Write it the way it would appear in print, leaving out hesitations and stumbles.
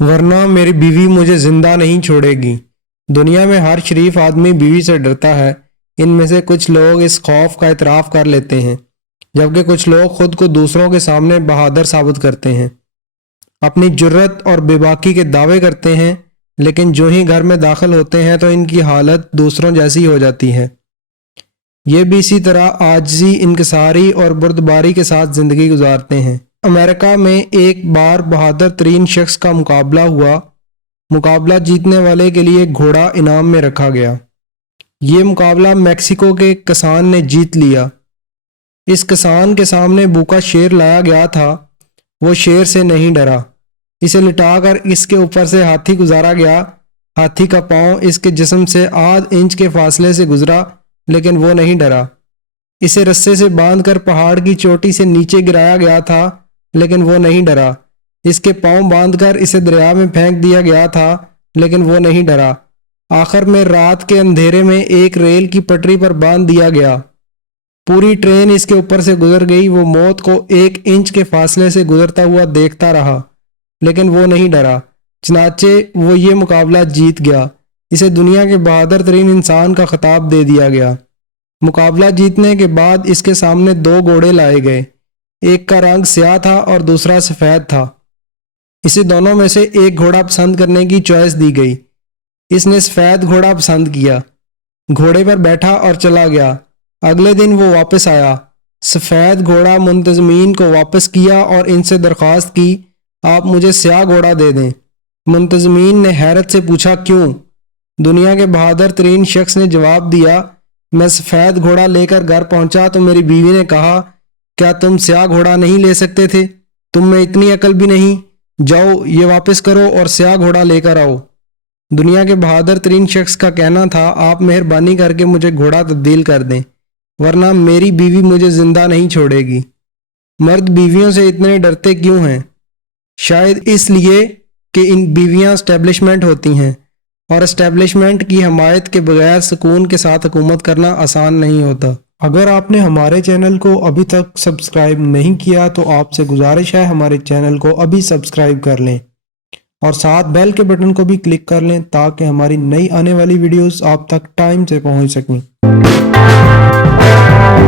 ورنہ میری بیوی مجھے زندہ نہیں چھوڑے گی۔ دنیا میں ہر شریف آدمی بیوی سے ڈرتا ہے۔ ان میں سے کچھ لوگ اس خوف کا اعتراف کر لیتے ہیں، جبکہ کچھ لوگ خود کو دوسروں کے سامنے بہادر ثابت کرتے ہیں، اپنی جرت اور بے باکی کے دعوے کرتے ہیں، لیکن جو ہی گھر میں داخل ہوتے ہیں تو ان کی حالت دوسروں جیسی ہو جاتی ہے۔ یہ بھی اسی طرح عاجزی، انکساری اور بردباری کے ساتھ زندگی گزارتے ہیں۔ امریکہ میں ایک بار بہادر ترین شخص کا مقابلہ ہوا۔ مقابلہ جیتنے والے کے لیے گھوڑا انعام میں رکھا گیا۔ یہ مقابلہ میکسیکو کے کسان نے جیت لیا۔ اس کسان کے سامنے بھوکا شیر لایا گیا تھا۔ وہ شیر سے نہیں ڈرا۔ اسے لٹا کر اس کے اوپر سے ہاتھی گزارا گیا۔ ہاتھی کا پاؤں اس کے جسم سے آدھ انچ کے فاصلے سے گزرا، لیکن وہ نہیں ڈرا۔ اسے رسے سے باندھ کر پہاڑ کی چوٹی سے نیچے گرایا گیا تھا، لیکن وہ نہیں ڈرا۔ اس کے پاؤں باندھ کر اسے دریا میں پھینک دیا گیا تھا، لیکن وہ نہیں ڈرا۔ آخر میں رات کے اندھیرے میں ایک ریل کی پٹری پر باندھ دیا گیا۔ پوری ٹرین اس کے اوپر سے گزر گئی۔ وہ موت کو 1 انچ کے فاصلے سے گزرتا ہوا دیکھتا رہا، لیکن وہ نہیں ڈرا۔ چنانچہ وہ یہ مقابلہ جیت گیا۔ اسے دنیا کے بہادر ترین انسان کا خطاب دے دیا گیا۔ مقابلہ جیتنے کے بعد اس کے سامنے 2 گھوڑے لائے گئے۔ ایک کا رنگ سیاہ تھا اور دوسرا سفید تھا۔ اسے دونوں میں سے ایک گھوڑا پسند کرنے کی چوائس دی گئی۔ اس نے سفید گھوڑا پسند کیا، گھوڑے پر بیٹھا اور چلا گیا۔ اگلے دن وہ واپس آیا۔ سفید گھوڑا منتظمین کو واپس کیا اور ان سے درخواست کی، آپ مجھے سیاہ گھوڑا دے دیں۔ منتظمین نے حیرت سے پوچھا، کیوں؟ دنیا کے بہادر ترین شخص نے جواب دیا، میں سفید گھوڑا لے کر گھر پہنچا تو میری بیوی نے کہا، کیا تم سیاہ گھوڑا نہیں لے سکتے تھے؟ تم میں اتنی عقل بھی نہیں؟ جاؤ یہ واپس کرو اور سیاہ گھوڑا لے کر آؤ۔ دنیا کے بہادر ترین شخص کا کہنا تھا، آپ مہربانی کر کے مجھے گھوڑا تبدیل کر دیں، ورنہ میری بیوی مجھے زندہ نہیں چھوڑے گی۔ مرد بیویوں سے اتنے ڈرتے کیوں ہیں؟ شاید اس لیے کہ ان بیویاں اسٹیبلشمنٹ ہوتی ہیں، اور اسٹیبلشمنٹ کی حمایت کے بغیر سکون کے ساتھ حکومت کرنا آسان نہیں ہوتا۔ اگر آپ نے ہمارے چینل کو ابھی تک سبسکرائب نہیں کیا تو آپ سے گزارش ہے ہمارے چینل کو ابھی سبسکرائب کر لیں اور ساتھ بیل کے بٹن کو بھی کلک کر لیں تاکہ ہماری نئی آنے والی ویڈیوز آپ تک ٹائم سے پہنچ سکیں۔